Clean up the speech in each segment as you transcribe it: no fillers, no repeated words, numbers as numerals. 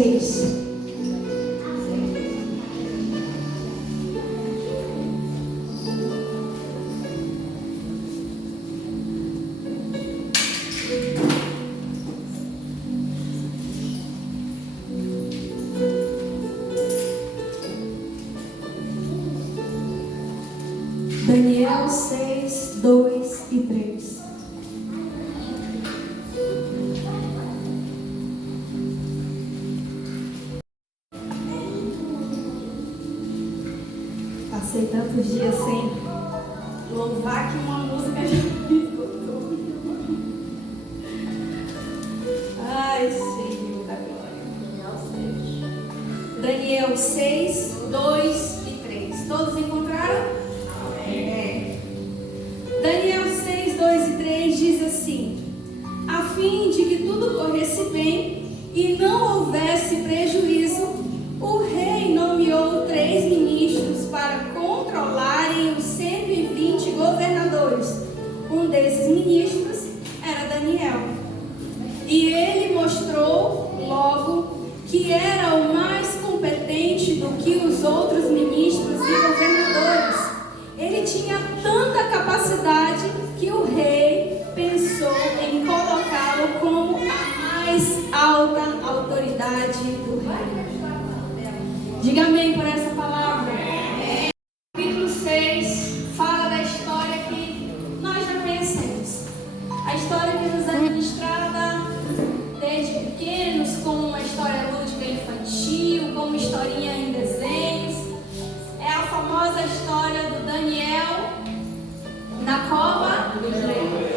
6. Daniel 6, 2 e 3. Passei tantos dias sem louvar que uma música já me esgotou. Ai, Senhor da glória. Daniel 6, 2 e 3. Todos encontraram? Daniel 6, 2 e 3 diz assim: a fim de que tudo corresse bem e não houvesse prejuízo, o rei nomeou 3 ministros para controlarem os 120 governadores. Um desses ministros era Daniel. E ele mostrou logo que era o mais competente do que os outros ministros e governadores. Ele tinha tanta capacidade que o rei pensou em colocá-lo como a mais alta autoridade do reino. Diga amém por essa palavra. Capítulo 6 fala da história que nós já conhecemos. A história que nos é ministrada desde pequenos, como uma história lúdica infantil, como historinha em desenhos. É a famosa história do Daniel na cova dos leões.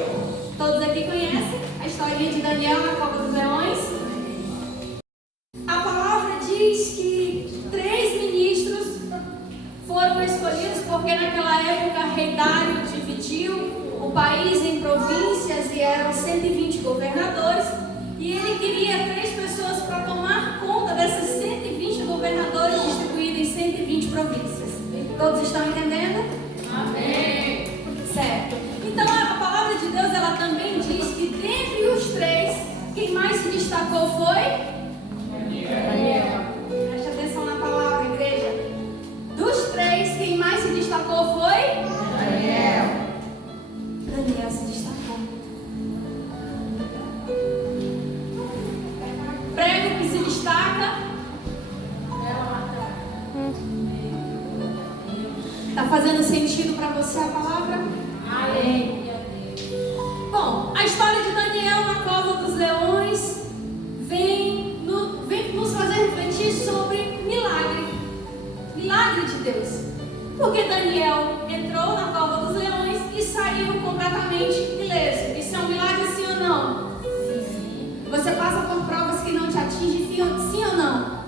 Todos aqui conhecem a historinha de Daniel na cova dos leões? A palavra diz que 3 ministros foram escolhidos porque naquela época rei Dário dividiu o país em províncias e eram 120 governadores, e ele queria 3 pessoas para tomar conta desses 120 governadores distribuídos em 120 províncias. Todos estão entendendo? Amém. Certo. Então a palavra de Deus, ela também diz que dentre os 3, quem mais se destacou foi Daniel. Preste atenção na palavra, igreja. Dos 3, quem mais se destacou foi Daniel. Daniel se destacou. Prego que se destaca. Está fazendo sentido para você a palavra? Amém. Bom, a história de Daniel na cova dos leões vem nos fazer refletir sobre milagre. Milagre de Deus. Porque Daniel entrou na cova dos leões e saiu completamente ileso. Isso é um milagre, sim ou não? Sim. Você passa por provas que não te atingem, sim ou não?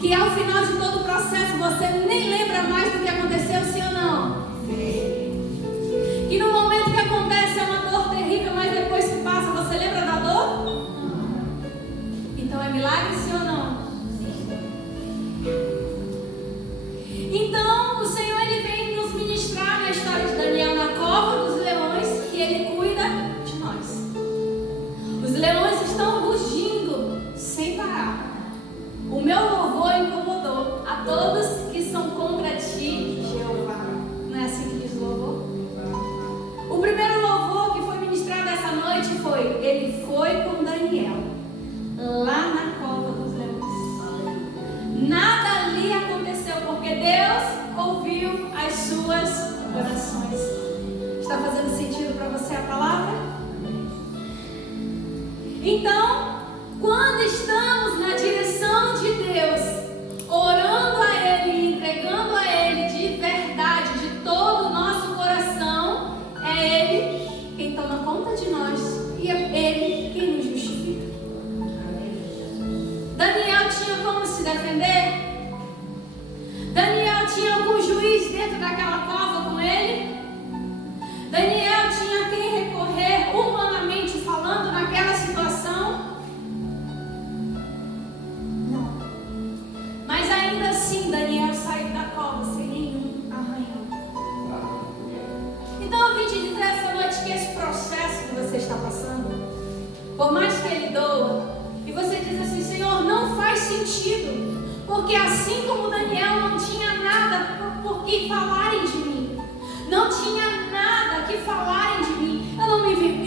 Que ao final de todo o processo você nem lembra mais do que aconteceu, sim ou não? Sim. Que no momento que acontece é uma dor terrível, mas depois que passa você lembra da dor? Não. Então é milagre, sim ou não? Sim. Então o Senhor, ele vem nos ministrar na história de Daniel na cova dos leões, que ele cuida de nós. Os leões estão rugindo sem parar. O meu louvor incomodou a todos que são contra ti, Jeová. Não é assim que diz o louvor? O primeiro louvor que foi ministrado essa noite foi: ele foi com Daniel lá na cova dos leões. Nada ali aconteceu porque Deus ouviu as suas orações. Está fazendo sentido para você a palavra? Então, quando estamos na direção de Deus, orando a Ele e entregando a Ele de verdade, de todo o nosso coração, é Ele quem toma conta de nós e é Ele quem nos justifica. Daniel tinha como se defender? Daniel tinha algum juiz dentro daquela cova com ele? Daniel tinha a quem recorrer humanamente falando naquela situação? Assim, Daniel saiu da cova sem nenhum arranhão. Então eu vim te dizer essa noite que esse processo que você está passando, por mais que ele doa, e você diz assim: Senhor, não faz Porque assim como Daniel não tinha nada por que falarem de mim, não tinha nada que falarem de mim, eu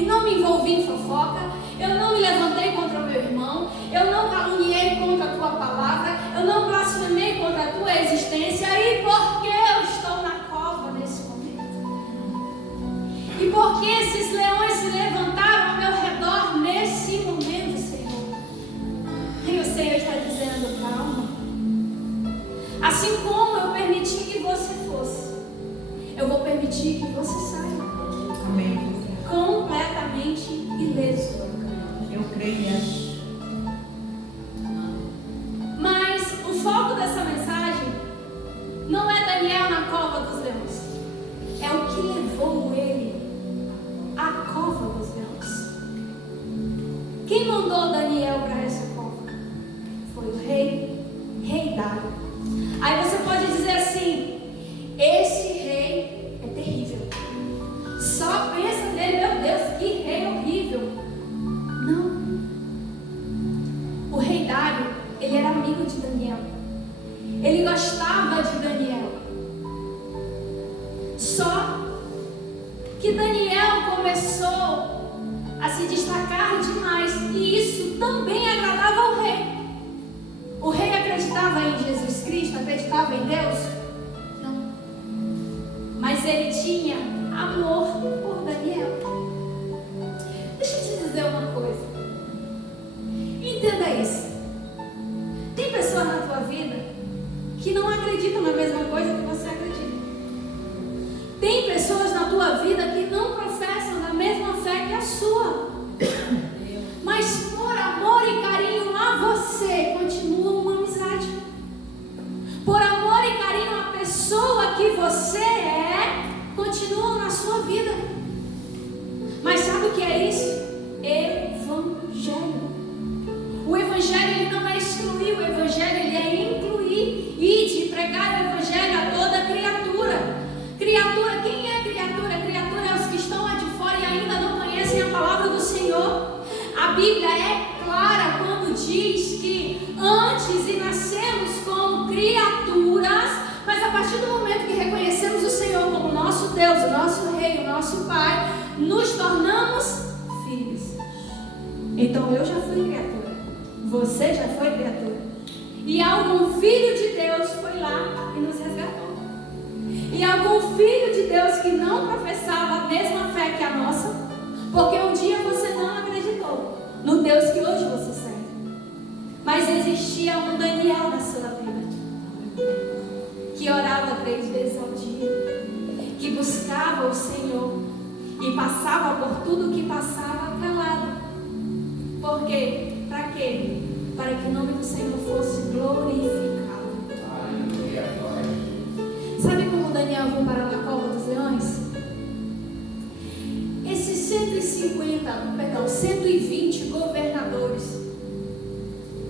não me envolvi em fofoca, eu não me levantei contra o meu irmão, eu não caluniei contra a tua palavra, eu não blasfemei contra a tua existência. E por que eu estou na cova nesse momento? E por que esses leões se levantaram ao meu redor nesse momento, Senhor? E o Senhor está dizendo: calma. Assim como eu permiti que você fosse, eu vou permitir que você saia. Amém. Completamente ileso. Eu creio. Mas o foco dessa mensagem não é Daniel na cova dos leões, é o que levou ele à cova dos leões. Quem mandou Daniel para essa cova? Foi o rei Dário. Aí você pode dizer assim: esse rei é terrível. Só pensa nele, meu Deus, que rei horrível. Não. O rei Dário, ele era amigo de Daniel. Ele gostava de Daniel. Só que Daniel começou a se destacar demais, e isso também agradava ao rei. O rei acreditava em Jesus Cristo, acreditava em Deus? Não. Mas ele tinha amor por Daniel. Deixa eu te dizer uma coisa. Entenda isso. Tem pessoas na tua vida que não acreditam na mesma coisa que você acredita. Tem pessoas na tua vida que não professam da mesma fé que a sua. Mas por amor e carinho a você, continua uma amizade. Por amor e carinho à pessoa que você é, continuam na sua vida. Mas sabe o que é isso? Evangelho. O Evangelho, ele não é excluir, o Evangelho, ele é incluir. E de pregar o Evangelho a toda criatura. Criatura, quem é criatura? Criatura é os que estão lá de fora e ainda não conhecem a palavra do Senhor. A Bíblia é clara quando diz que antes nascemos como criaturas, mas a partir do momento que reconhecemos o Senhor como nosso Deus, o nosso Rei, o nosso Pai, nos tornamos filhos. Então eu já fui criatura, você já foi criatura, e algum filho de Deus foi lá e nos resgatou. E algum filho de Deus que não professava a mesma fé que a nossa, porque um dia você não acreditou no Deus que hoje você serve. Mas existia um Daniel na sua vida, que orava 3 vezes ao dia, que buscava o Senhor e passava por tudo que passava calado. Por quê? Para quê? Para que o nome do Senhor fosse glorificado. Sabe como Daniel foi parar na cova dos leões? Esses 120 governadores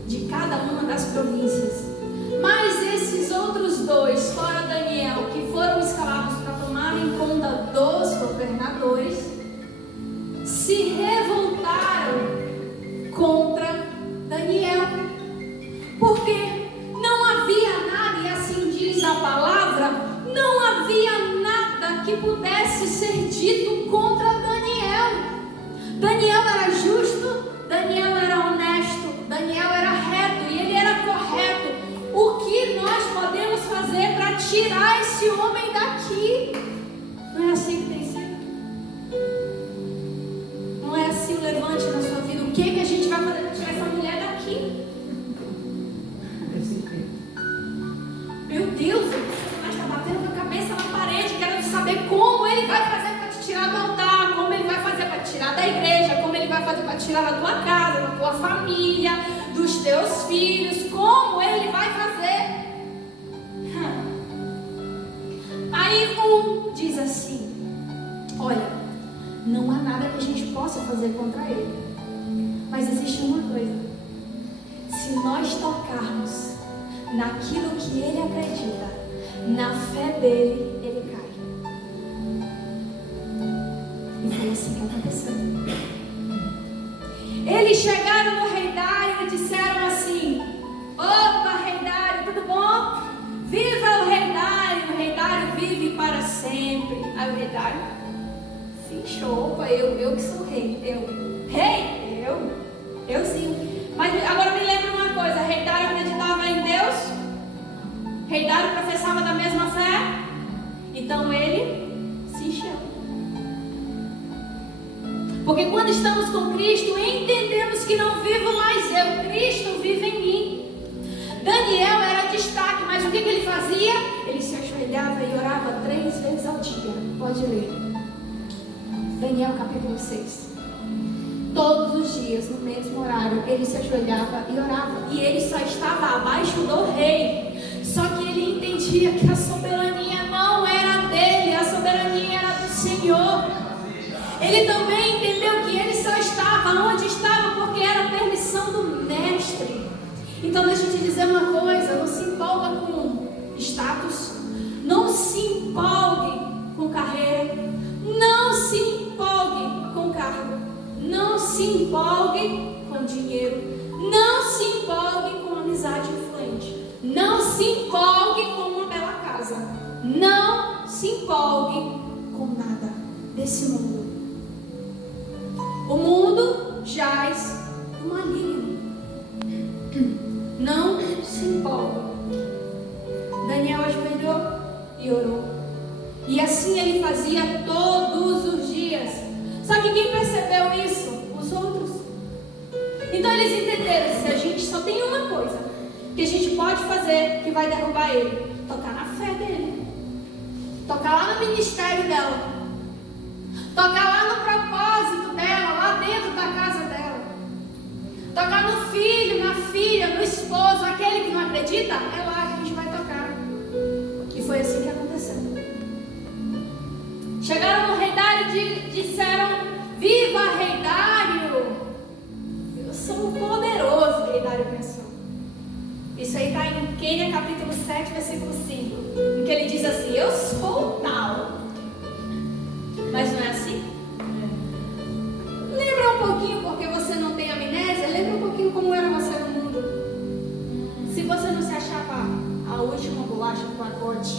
de cada uma das províncias, mais esses outros 2, fora Daniel, que foram escalados para tomarem conta dos governadores, se revoltaram contra Daniel, porque não havia nada, e assim diz a palavra, não havia nada que pudesse ser dito contra Daniel. Daniel era justo, Daniel era honesto, Daniel era reto e ele era correto. O que nós podemos fazer para tirar esse homem daqui? Não é assim que tem sido? Não é assim o levante na sua vida? O que a gente vai fazer para tirar essa mulher daqui? Meu Deus, você está batendo a cabeça na parede, querendo saber como ele vai fazer para te tirar do altar, como ele vai fazer para te tirar da igreja, como ele vai fazer para te tirar da tua casa, da tua família, dos teus filhos, como ele vai fazer? Aí um diz assim: olha, não há nada que a gente possa fazer contra ele, mas existe uma coisa: se nós tocarmos naquilo que ele acredita, na fé dele, ele cai. E foi assim que aconteceu. Eles chegaram no rei Dário e disseram assim: opa, rei Dário, tudo Dário. Sim, opa, eu que sou rei. Rei? Eu sim. Mas agora me lembra uma coisa: rei Dário acreditava em Deus? Rei Dário professava da mesma fé? Então ele se encheu. Porque quando estamos com Cristo, entendemos que não vivo mais eu, Cristo vive em mim. Daniel era destaque, mas o que ele fazia? Ele se ajoelhava e orava 3 vezes ao dia. Pode ler. Daniel capítulo 6. Todos os dias, no mesmo horário, ele se ajoelhava e orava. E ele só estava abaixo do rei. Só que ele entendia que a soberania não era dele, a soberania era do Senhor. Ele também entendeu que ele só estava onde estava porque era a permissão do mestre. Então deixa eu te dizer uma coisa: não se empolga com status, não se empolgue com carreira, não se empolgue com cargo, não se empolgue com dinheiro, não se empolgue com amizade influente, não se empolgue com uma bela casa, não se empolgue com nada desse mundo. O mundo jaz no maligno. Não se empolgue. Daniel ajoelhou e orou. E assim ele fazia todos os dias. Só que quem percebeu isso? Os outros. Então eles entenderam: se a gente só tem uma coisa que a gente pode fazer que vai derrubar ele, tocar na fé dele, tocar lá no ministério dela, tocar lá no propósito dela, lá dentro da casa dela, tocar no filho, na filha, no esposo, aquele que não acredita, é lá que a gente vai tocar. E foi assim que aconteceu. Chegaram no rei Dário e disseram: viva rei Dário! Eu sou um poderoso, rei Dário pensou. Isso aí está em Quênia capítulo 7, versículo 5, em que ele diz assim: eu sou tal. Mas não é assim? Lembra um pouquinho, porque você não tem amnésia, lembra um pouquinho como era você no mundo. Se você não se achava a última bolacha do pacote,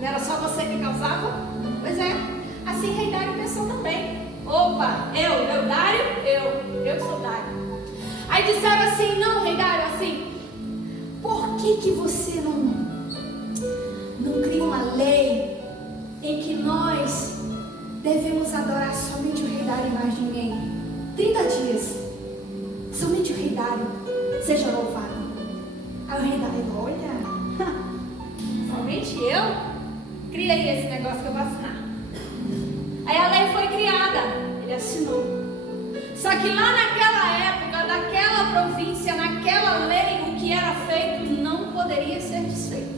não era só você que causava? Pois é, assim rei Dário pensou também. Opa, eu Dário, eu sou Dário. Aí disseram assim: não, rei Dário, assim, por que você não cria uma lei em que nós devemos adorar somente o rei Dário e mais ninguém? 30 dias, somente o rei Dário seja louvado. Aí o rei Dário: olha, somente eu? Cria aí esse negócio que eu vou assinar. Aí a lei foi criada, ele assinou. Só que lá naquela época, naquela província, naquela lei, o que era feito não poderia ser desfeito.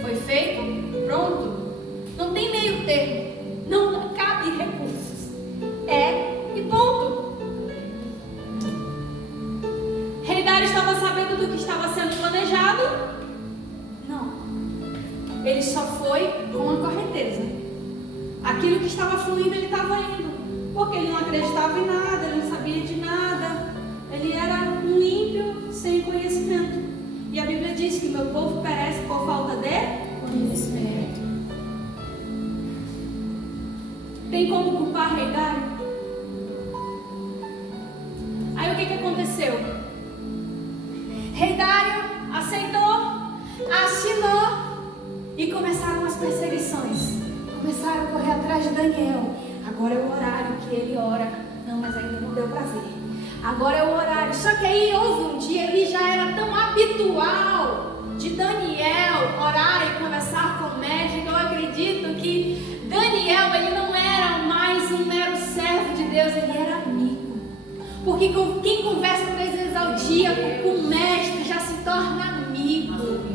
Foi feito, pronto. Não tem meio termo, não cabe recursos. É e ponto. Rei Dário estava sabendo do que estava sendo planejado? Não. Ele só foi com a correnteza. Aquilo que estava fluindo, ele estava indo. Porque ele não acreditava em nada, ele não sabia de nada. Ele era um ímpio sem conhecimento. E a Bíblia diz que meu povo perece por falta de conhecimento. Tem como culpar rei Dário? Aí o que aconteceu? Rei Dário aceitou, assinou, e começaram as perseguições. Começaram a correr atrás de Daniel. Agora é o horário que ele ora. Não, mas ainda não deu para ver. Agora é o horário. Só que aí houve um dia, ele já era tão habitual de Daniel orar e conversar com o médico. Eu acredito que Daniel, ele não era mais um mero servo de Deus, ele era amigo. Porque quem conversa 3 vezes ao dia com o mestre já se torna amigo.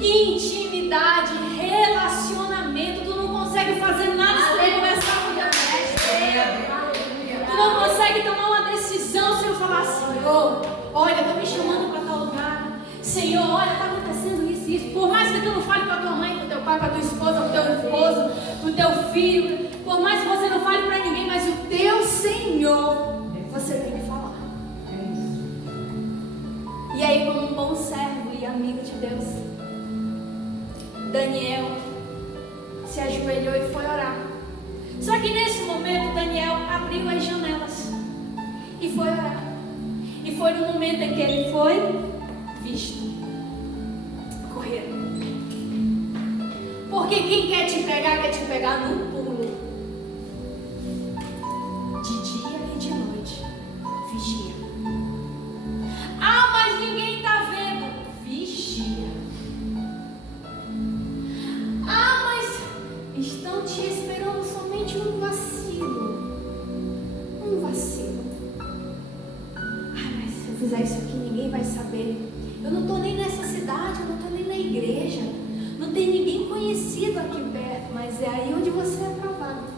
Intimidade, relacionamento. Tu não consegue fazer nada sem conversar com o teu mestre. Tu não consegue tomar uma decisão sem eu falar: Senhor, olha, estou me chamando para tal lugar. Senhor, olha, está acontecendo isso e isso. Por mais que tu não fale para tua mãe, para teu pai, para tua esposa, para teu esposo, para o teu filho, por mais que você não fale para ninguém, mas o teu Senhor, você tem que falar. E aí, como um bom servo e amigo de Deus, Daniel se ajoelhou e foi orar. Só que nesse momento Daniel abriu as janelas e foi orar. E foi no momento em que ele foi visto. Correram. Porque quem quer te pegar no pulo. De dia e de noite. Vigia. Ah, mas ninguém está vendo. Vigia. Ah, mas estão te esperando somente um vacilo. Um vacilo. Ah, mas se eu fizer isso aqui, ninguém vai saber. Eu não estou nem nessa cidade, eu não estou nem na igreja. Não tem ninguém conhecido aqui perto, mas é aí onde você é provado.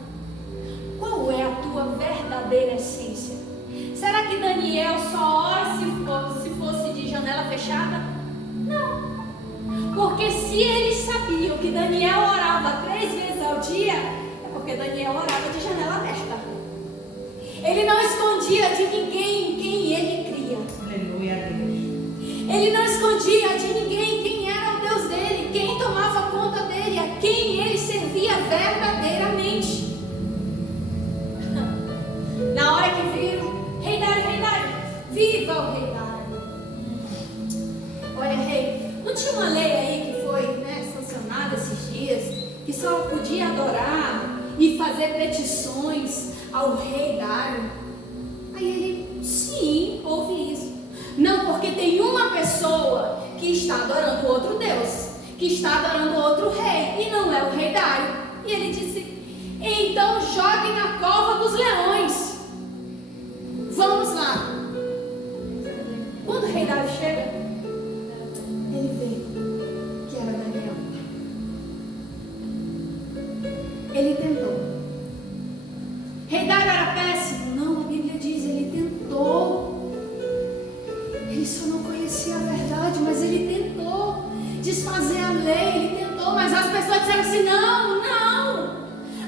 Qual é a tua verdadeira essência? Será que Daniel só ora se fosse de janela fechada? Não. Porque se eles sabiam que Daniel orava 3 vezes ao dia, é porque Daniel orava de janela aberta. Ele não escondia de ninguém em quem ele cria. Aleluia a Deus. Ele não escondia de ninguém quem era o Deus dele, quem tomava conta dele, a quem ele servia verdadeiramente. Na hora que viram, Rei Dário, viva o Rei Dário. Olha, rei, não tinha uma lei aí que foi sancionada esses dias, que só podia adorar e fazer petições ao Rei Dário? Aí ele, sim, houve isso. Não, porque tem uma pessoa que está adorando outro Deus, que está adorando outro rei, e não é o Rei Dário. E ele disse, então jogue na cova dos leões. Vamos lá. Quando o Rei Dário chega, ele vê que era Daniel. Ele tentou. Rei Dário era péssimo? Não, a Bíblia diz, ele tentou. Ele só não conhecia a verdade, mas ele tentou desfazer a lei, ele tentou, mas as pessoas disseram assim, não,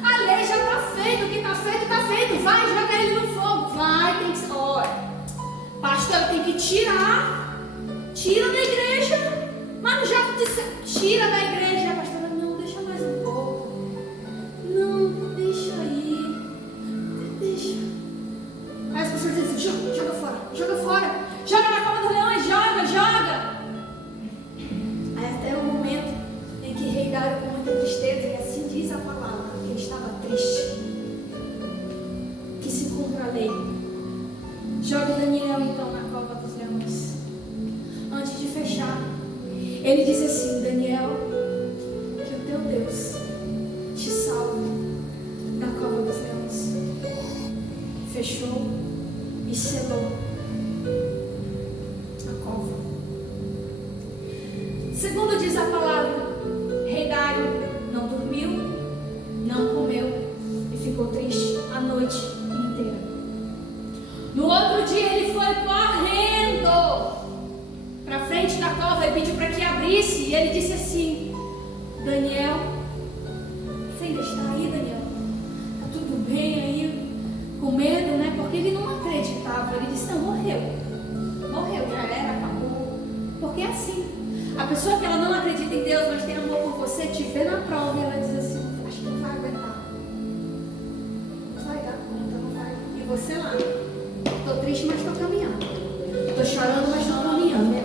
a lei já está feita, o que está feito, vai, joga ele no fogo, vai, tem que, olha, pastor, tem que tira da igreja, mas já disse, tira da igreja, a pastora, não, deixa mais um pouco, não, deixa aí, deixa, aí as pessoas dizem, joga fora, joga na cova dos leões, joga. Aí até o momento em que Rei Dário, com muita tristeza, e assim diz a palavra, que ele estava triste, que se cumpra a lei. Joga Daniel então na cova dos leões. Antes de fechar, ele diz assim, Daniel, que o teu Deus te salve da cova dos leões. Fechou e selou a cova. Segundo diz a palavra, Rei Dário não dormiu, não comeu e ficou triste a noite inteira. No outro dia ele foi correndo para frente da cova e pediu para que abrisse, e ele disse assim, Daniel, você ainda está aí, Daniel? Está tudo bem aí? Com medo, né? Porque ele não acreditava. Ele disse, não, morreu, já era, acabou. Porque é assim, a pessoa que ela não acredita em Deus, mas tem amor por você, te vê na prova e ela diz assim, acho que não vai aguentar, não vai dar conta, não vai. E você lá, estou triste, mas estou caminhando, estou chorando, mas estou caminhando,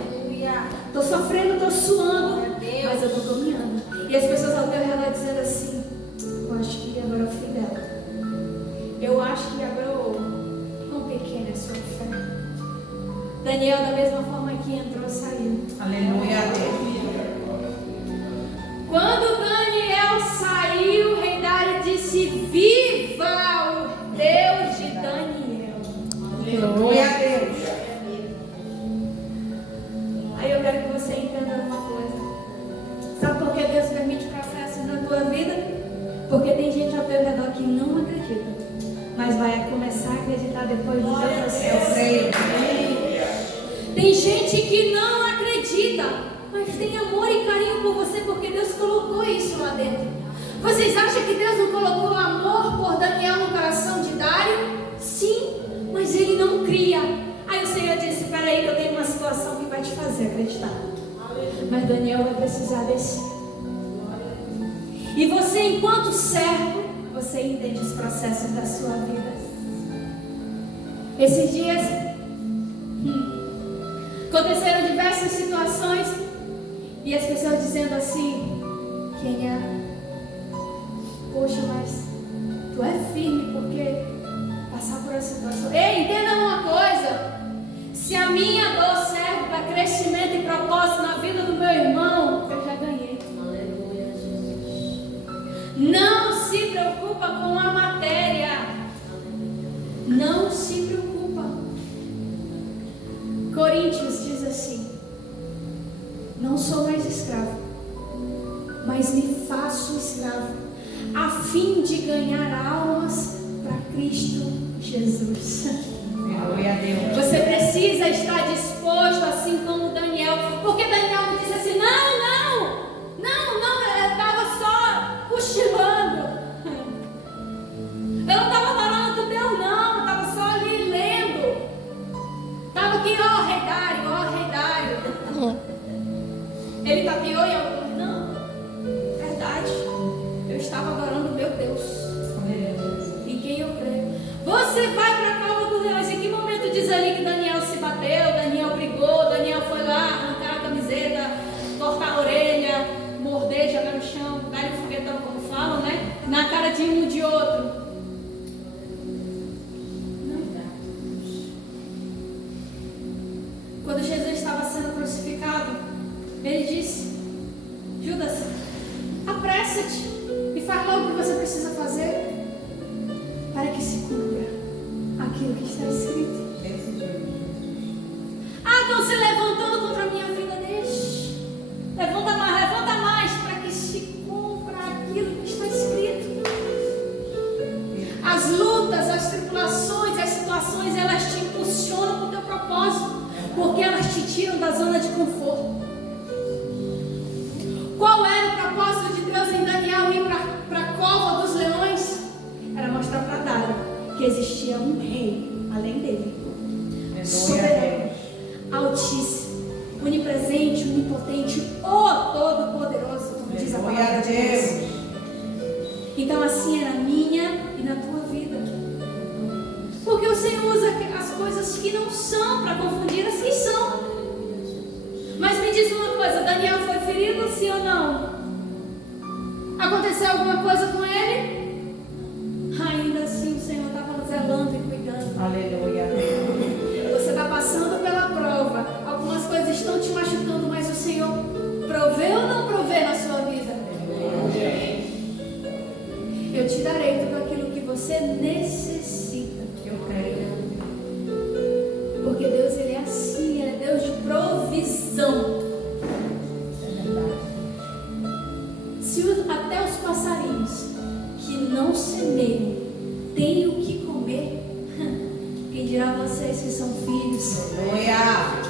estou sofrendo, estou suando, mas eu estou caminhando. E as pessoas ao teu redor dizendo assim, eu acho que agora eu fui dela, eu acho que agora quão pequena é a sua fé. Daniel, da mesma forma que entrou, saiu. Aleluia a Deus. Quando Daniel saiu, o Rei Dário disse, viva o Deus de Daniel. Aleluia a Deus. Aí eu quero que você entenda uma coisa. Sabe por que Deus permite processos na tua vida? Porque tem gente ao teu redor que não acredita, mas vai começar a acreditar depois do teu processo. Eu creio. Tem gente que não acredita, mas tem amor e carinho por você, porque Deus colocou isso lá dentro. Vocês acham que Deus não colocou amor por Daniel no coração de Dário? Sim, mas ele não cria. Aí o Senhor disse, peraí que eu tenho uma situação que vai te fazer acreditar. Mas Daniel vai precisar descer. E você, enquanto servo, você entende os processos da sua vida. Esses dias aconteceram diversas situações e as pessoas dizendo assim: quem é? Poxa, mas tu é firme porque passar por essa situação. Ei, entenda uma coisa: se a minha dor serve para crescimento e propósito na vida do meu irmão, eu já ganhei. Aleluia, Jesus. Não se preocupa com a matéria. Não se preocupa. Coríntios diz assim: não sou mais escravo, mas me faço escravo, a fim de ganhar almas para Cristo Jesus. Aleluia, Deus. Você precisa estar disposto, assim como Daniel, porque Daniel não disse assim: eu estava só cochilando, eu não estava falando com Deus, não, eu estava só ali lendo, estava aqui, ó rei Dário. Ele tapeou e eu, não, verdade, eu estava adorando meu Deus, em quem eu creio. Você vai para a cova dos leões. Em que momento diz ali que Daniel se bateu, Daniel brigou, Daniel foi lá arrancar a camiseta, cortar a orelha, morder, jogar no chão, dar um foguetão, como falam, né? Na cara de um e de outro. Quando Jesus estava sendo crucificado, ele disse: Judas, apressa-te e faz logo o que você precisa fazer para que se cumpra aquilo que está escrito. Estão se levantando contra a minha vida, deixe. Levanta mais para que se cumpra aquilo que está escrito. As lutas, as tribulações, as situações, elas te impulsionam para o teu propósito, porque elas te tiram da zona de conforto. Qual era o propósito de Deus em Daniel ir para a cova dos leões? Era mostrar para Dário que existia um rei além dele, soberano, altíssimo, onipresente, onipotente, o Todo-Poderoso, como diz a palavra de Deus. Então assim é na minha e na tua vida, porque o Senhor usa as coisas que não são para confundir as que são. Mas me diz uma coisa: Daniel foi ferido, sim ou não? Aconteceu alguma coisa com ele? Ainda assim o Senhor estava zelando e cuidando. Aleluia. Você está passando pela prova, algumas coisas estão te machucando, mas o Senhor provê ou não provê na sua vida? Eu te darei tudo aquilo que você necessita. Eu creio. Porque Deus, Ele é assim, Ele é Deus de provisão. É verdade. Se até os passarinhos que não semeiam têm o que comer, quem dirá vocês que são filhos? Aleluia.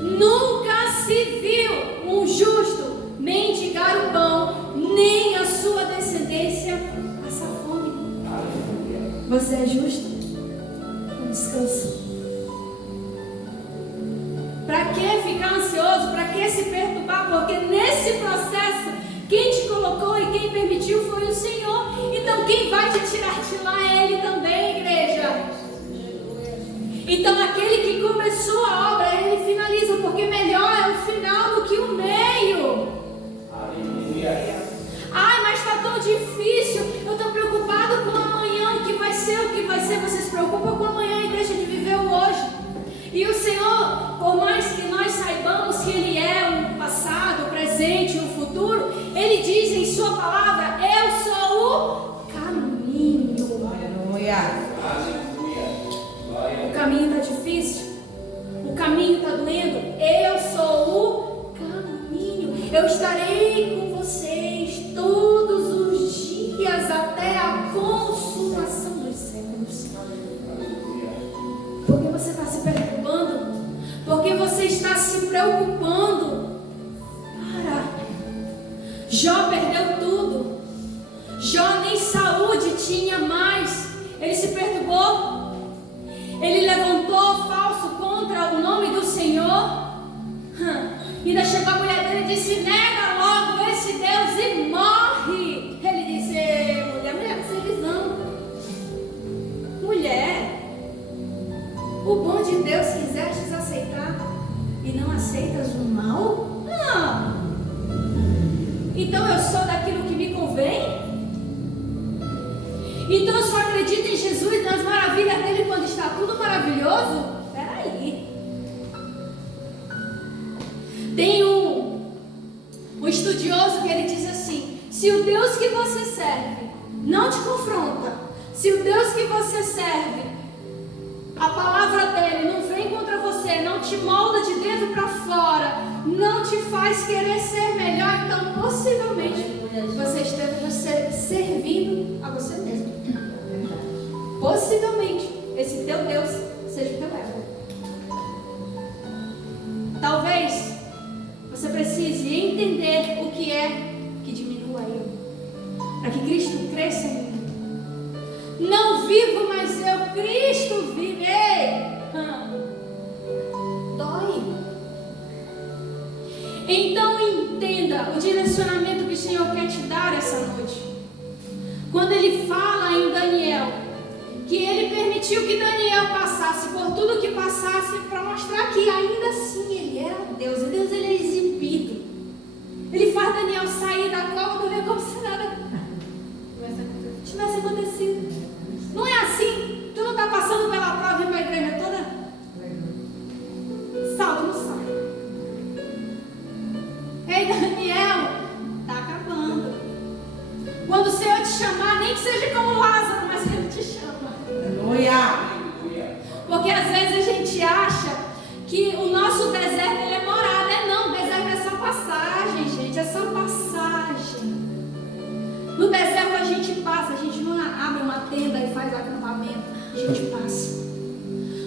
Nunca se viu um justo mendigar o pão, nem a sua descendência passar fome. Você é justo? Não descansa. Para que ficar ansioso? Para que se perturbar? Porque nesse processo, quem te colocou e quem permitiu foi o Senhor. Então quem vai te tirar de lá é Ele também, igreja. Então aquele que começou a obra, Ele finaliza, porque melhor é o final do que o meio. Aleluia. Ai, mas está tão difícil, eu estou preocupado com amanhã, o que vai ser, você se preocupa com amanhã e deixa de viver o hoje. E o Senhor, por mais que nós saibamos que Ele é o passado, o presente e o futuro, Ele diz em sua palavra: eu sou o caminho. Aleluia. O caminho está difícil, o caminho está doendo, eu sou o caminho. Eu estarei com vocês todos os dias até a consumação dos séculos. Porque você está se preocupando? Porque você está se preocupando? Para. Jó perdeu tudo. Jó nem saúde tinha mais. Ele se perturbou. Ele levantou falso contra o nome do Senhor. Ainda chegou a mulher dele e disse: nega logo esse Deus e morre. aceitas o mal? Não. Então eu sou daquilo que me convém? Então eu só acredito em Jesus, nas maravilhas dele quando está tudo maravilhoso? Peraí. Tem um estudioso que ele diz assim: se o Deus que você serve não te confronta, se o Deus que você serve, a palavra dele não vem contra você, não te molda de dentro para fora, não te faz querer ser melhor, então possivelmente você esteja servindo a você mesmo. Possivelmente esse teu Deus seja o teu ego. Talvez você precise entender o que é que diminua eu, para que Cristo cresça em mim. Não vivo mais eu, Cristo vive. Dói. Então entenda o direcionamento que o Senhor quer te dar essa noite. Quando Ele fala em Daniel, que Ele permitiu que Daniel passasse por tudo que passasse para mostrar que ainda assim Ele era Deus. E Deus, Ele é exibido. Ele faz Daniel sair da cova do leão como se nada tivesse acontecido. Não é assim? Tu não está passando pela prova e vai a igreja toda? Salto no salto. Ei, Daniel, está acabando. Quando o Senhor te chamar, nem que seja como Lázaro, mas Ele te chama. Aleluia. Porque às vezes a gente acha que o nosso deserto ele é morada. Não, o deserto é só passagem, gente. É só passagem. No deserto a gente passa, a gente não abre uma tenda e faz acampamento, a gente passa.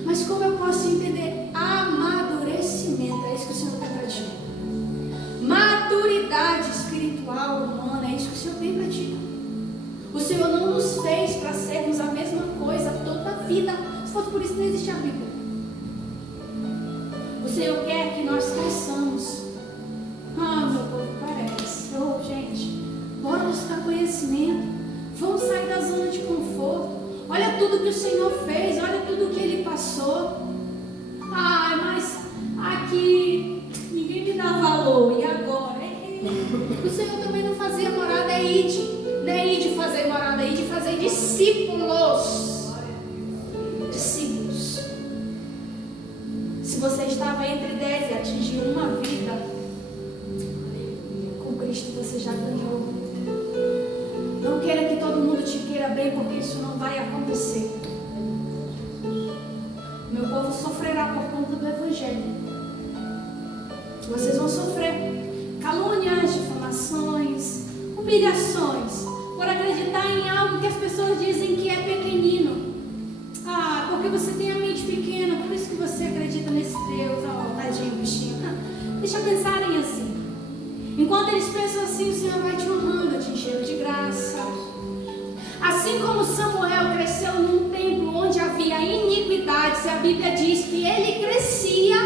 Mas como eu posso entender amadurecimento? É isso que o Senhor tem para ti. Maturidade espiritual, humana, é isso que o Senhor tem para ti. O Senhor não nos fez para sermos a mesma coisa toda a vida. Se fosse por isso, não existe a Bíblia. O Senhor quer que nós cresçamos. Ah, meu povo, parece. Oh, gente, bora buscar conhecimento. Vamos sair da zona de conforto. Olha tudo que o Senhor fez, olha tudo que Ele passou. Ai, mas aqui ninguém me dá valor. E agora? O Senhor também não fazia morada, é ide. Não é ide fazer morada, é ide fazer discípulos. Discípulos. Se você estava entre 10 e atingiu uma vida, com Cristo você já ganhou. Não queira que todo mundo te queira bem, porque isso não vai acontecer. Meu povo sofrerá por conta do Evangelho. Vocês vão sofrer calúnias, difamações, humilhações, por acreditar em algo que as pessoas dizem que é pequenino. Ah, porque você tem a mente pequena, por isso que você acredita nesse Deus. Oh, tadinho, bichinho. Deixa pensarem assim. Enquanto eles pensam assim, o Senhor vai te honrando, te enchendo de graça. Assim como Samuel cresceu num templo onde havia iniquidades, a Bíblia diz que ele crescia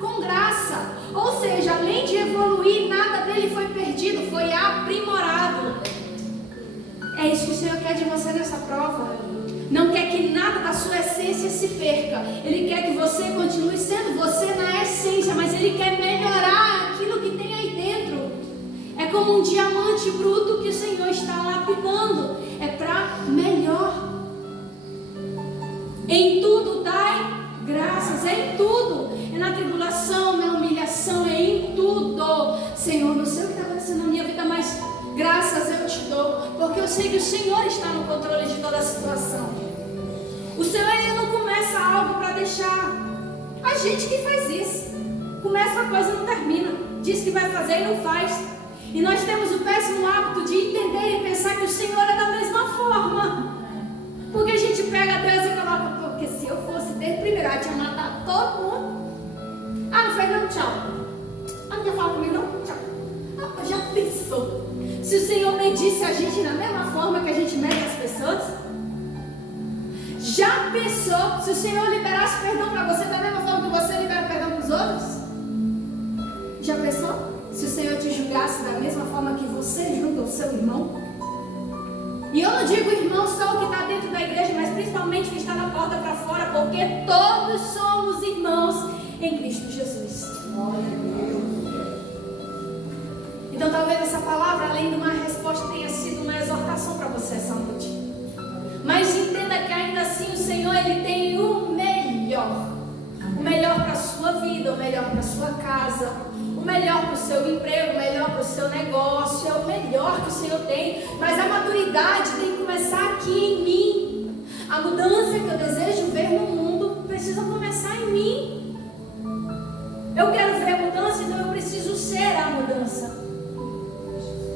com graça. Ou seja, além de evoluir, nada dele foi perdido, foi aprimorado. É isso que o Senhor quer de você nessa prova. Não quer que nada da sua essência se perca. Ele quer que você continue sendo você na essência, mas Ele quer melhorar aquilo que tem aí dentro. É como um diamante bruto que o Senhor está lapidando. É para melhor. Em tudo dai graças, é em tudo. É na tribulação, na humilhação, é em tudo. Senhor, não sei o que está acontecendo na minha vida, mas graças eu te dou, porque eu sei que o Senhor está no controle de toda a situação. O Senhor, Ele não começa algo para deixar a gente que faz isso. Começa a coisa e não termina. Diz que vai fazer e não faz. E nós temos o péssimo hábito de entender e pensar que o Senhor é da mesma forma. Porque a gente pega Deus e coloca, porque se eu fosse Deus, primeiro eu tinha matado todo mundo. Ah, não fez não? Tchau. Ah, não quer falar comigo não? Tchau. Ah, já pensou? Se o Senhor medisse a gente da mesma forma que a gente mede as pessoas? Já pensou se o Senhor liberasse perdão para você da mesma forma que você libera perdão para os outros? Já pensou? Se o Senhor te julgasse da mesma forma que você julga o seu irmão? E eu não digo irmão só o que está dentro da igreja, mas principalmente o que está na porta para fora, porque todos somos irmãos em Cristo Jesus. Então talvez essa palavra, além de uma resposta, tenha sido uma exortação para você essa noite. Mas entenda que ainda assim o Senhor, Ele tem o melhor. O melhor para a sua vida, o melhor para a sua casa, o melhor para o seu emprego, o melhor para o seu negócio. É o melhor que o Senhor tem. Mas a maturidade tem que começar aqui em mim. A mudança que eu desejo ver no mundo precisa começar em mim. Eu quero ver a mudança, então eu preciso ser a mudança.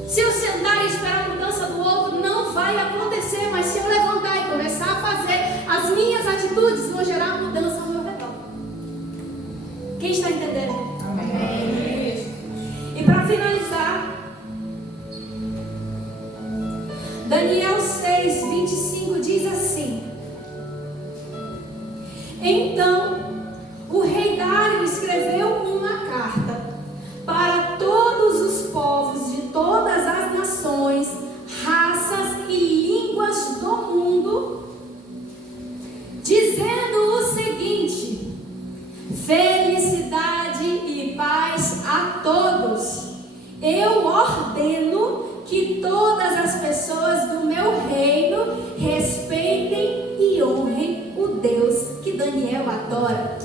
Se eu sentar e esperar a mudança do outro, não vai acontecer. Mas se eu levantar e começar a fazer, as minhas atitudes vão gerar mudança ao meu redor. Quem está entendendo? Amém. E para finalizar, Daniel 6:25 diz assim: Então o rei Dário escreveu uma carta para todos os povos de todas as nações, raças e línguas do mundo, dizendo o seguinte: felicidade e paz a todos. Eu ordeno que todas as pessoas do meu reino respeitem e honrem o Deus que Daniel adora.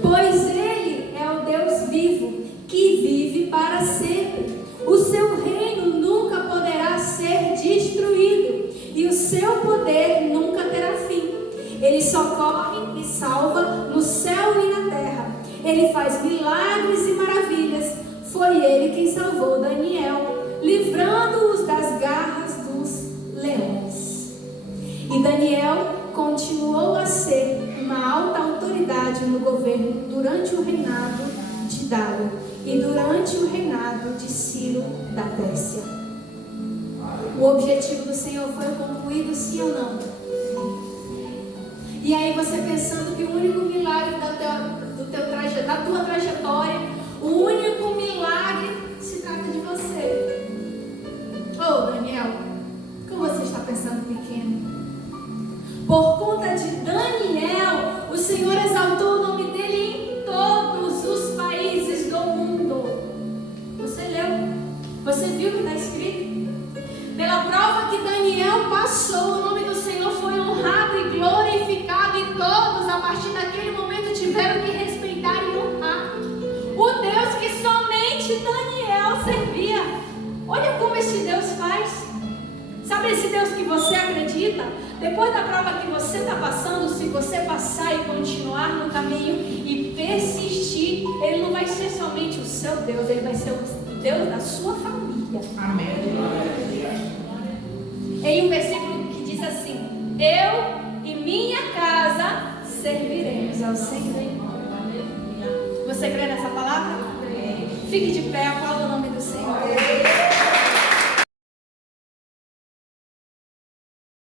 Pois Ele é o Deus vivo, que vive para sempre. O seu reino nunca poderá ser destruído e o seu poder nunca terá fim. Ele socorre e salva no céu e na terra. Ele faz milagres e maravilhas. Foi Ele quem salvou Daniel, livrando-os das garras dos leões. E Daniel continuou a ser uma alta autoridade no governo durante o reinado de Dário e durante o reinado de Ciro da Pérsia. O objetivo do Senhor foi concluído, sim ou não? E aí você pensando que o único milagre da tua trajetória, o único milagre se trata de você. Oh, Daniel, como você está pensando pequeno? Por conta de Daniel, o Senhor exaltou o nome dele em todos os países do mundo. Você leu? Você viu o que está escrito? Pela prova que Daniel passou, o nome do Senhor foi honrado e glorificado, e todos, a partir daquele momento, tiveram que respeitar e honrar o Deus que somente Daniel servia. Olha como esse Deus faz. Sabe esse Deus que você acredita? Depois da prova que você está passando, se você passar e continuar no caminho e persistir, Ele não vai ser somente o seu Deus, Ele vai ser o Deus da sua família. Amém. Em um versículo que diz assim: eu e minha casa serviremos ao Senhor. Você crê nessa palavra? Fique de pé, aplauda.